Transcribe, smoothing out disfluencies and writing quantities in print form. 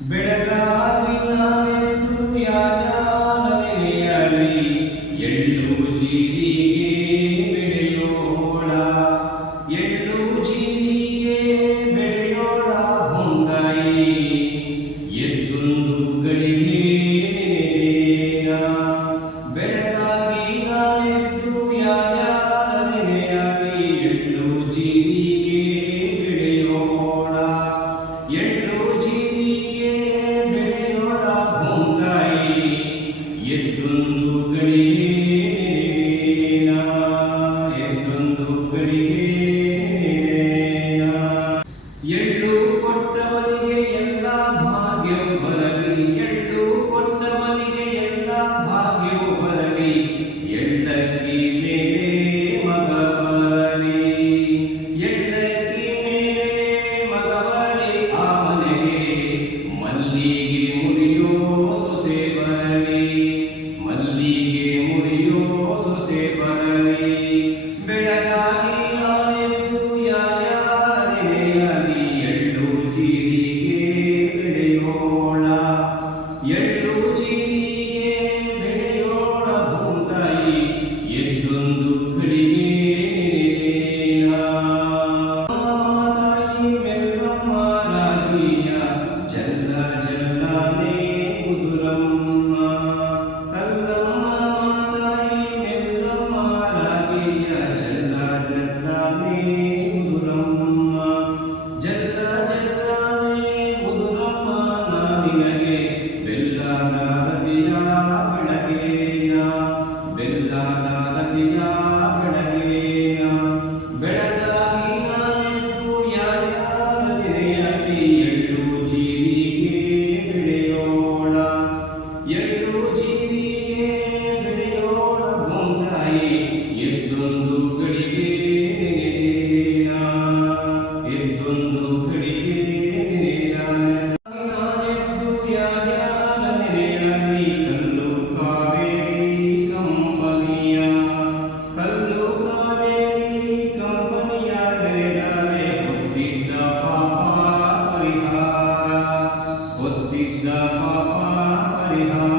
ಬೆಳಗಾಗಿ ನಾವೆದ್ದು ಯಾರ್ಯಾರ ನೆನೆಯಲಿ ಎಳ್ಳು ಜೀರಿಗೆ ಬೆಳೆಯೋಣ ಎಳ್ಳು ಜೀರಿಗೆ ಬೆಳೆಯೋಣ ಹೊಂಗಾಯಿ ಎದ್ದೊಂದು ಗಳಿಗೆ ನೆನೆದೇನ ಬೆಳಗಾಗಿ ನಾವೆದ್ದು ಯಾರ್ಯಾರ ನೆನೆಯಲಿ ಎಳ್ಳು ಜೀರಿಗೆ ಬೆಳೆಯೋಣ ಎಳ್ಳು ಜೀರಿಗೆ ಬೆಳೆಯೋಣ ಹೊಂಗಾಯಿ ಎದ್ದೊಂದು ಗಳಿಗೆ ಎದ್ದೊಂದು ಗಳಿಗೆ ಎಳ್ಳು ಕೊಟ್ಟವನಿಗೆ ಎಲ್ಲ ಭಾಗ್ಯವು ಬರಲಿ ಎಳ್ಳು ಕೊಟ್ಟವನಿಗೆ ಎಲ್ಲ ಭಾಗ್ಯವು ಬರಲಿ ಎಳ್ಳಕ್ಕಿ ಮೇಲೆ ಮಗ ಬರಲಿ ಎಳ್ಳಕ್ಕಿ ಮೇಲೆ ಮಗ ಬರಲಿ ಆ ಮನೆಗೆ ಮಲ್ಲಿಗೆ ಮುಡಿಯೋ ಸೊಸೆ ಬರಲಿ ಮಲ್ಲಿಗೆ ಮುಡಿಯೋ ಸೊಸೆ ಬರಲಿ ಬೆಳಗಾಗಿ ನಾನೆದ್ದು ಯಾರ್ಯಾರ ನೆನೆಯಲಿ ಎಳ್ಳು ಜೀರಿಗೆ ಬೆಳೆಯೋಣ ಎಳ್ಳು ಜೀರಿಗೆ ಬೆಳೆಯೋಣ ಭೂತಾಯಿ ಎದ್ದೊಂದು ಗಳಿಗೆ ನೆನೆದೇನ ತಾಯಿ ಮೆಲ್ಲಮ್ಮ ರಾಗಿಯ ಜಲ್ಲ ಜಲ್ಲಾನೆ ಕುದುರಮ್ಮ ಕಲ್ಲಮ್ಮ ತಾಯಿ ಮೆಲ್ಲಮ್ಮ ರಾಗಿಯ ಜಲ್ಲ ಜಲ್ಲಾನೆ ಕುದುರಮ್ಮ ಜಲ್ಲ ಜಲ್ಲಾನೆ ಕುದುರಮ್ಮ ನಾನಿನಗೆ ಬೆಲ್ಲದ ನದಿಯ ಬೆಳಗೇನ ಬೆಲ್ಲದ ನದಿಯ ಬೆಳಗೇನ ಬೆಳಗಾಗಿ ನಾನೆದ್ದು ಯಾರ್ಯಾರ ನೆನೆಯಲಿ ಎಳ್ಳು ಜೀರಿಗೆ ಬೆಳೆಯೋಣ ಎಳ್ಳು ಜೀರಿಗೆ ಬೆಳೆಯೋಣ ಹೊಂಗಾಯಿ ಎದ್ದೊಂದು ಗಳಿಗೆ ನೆನೆದೇನ ಎದ್ದೊಂದು ಗಳಿಗೆ ನಾನೆದ್ದು ಯಾರ್ಯಾರ ನೆನೆಯಲಿ ಕಲ್ಲು ಕಾವೇರಿ ಕಂಪನಿಯ ಕಲ್ಲು ಕಾವೇರಿ ಕಂಪನಿಯ ಬೆಳೆದರೆ ಹೊತ್ತಿದ್ದ ಪಾಪ ಪರಿಹಾರ ಹೊತ್ತಿದ್ದ ಪಾಪ ಪರಿಹಾರ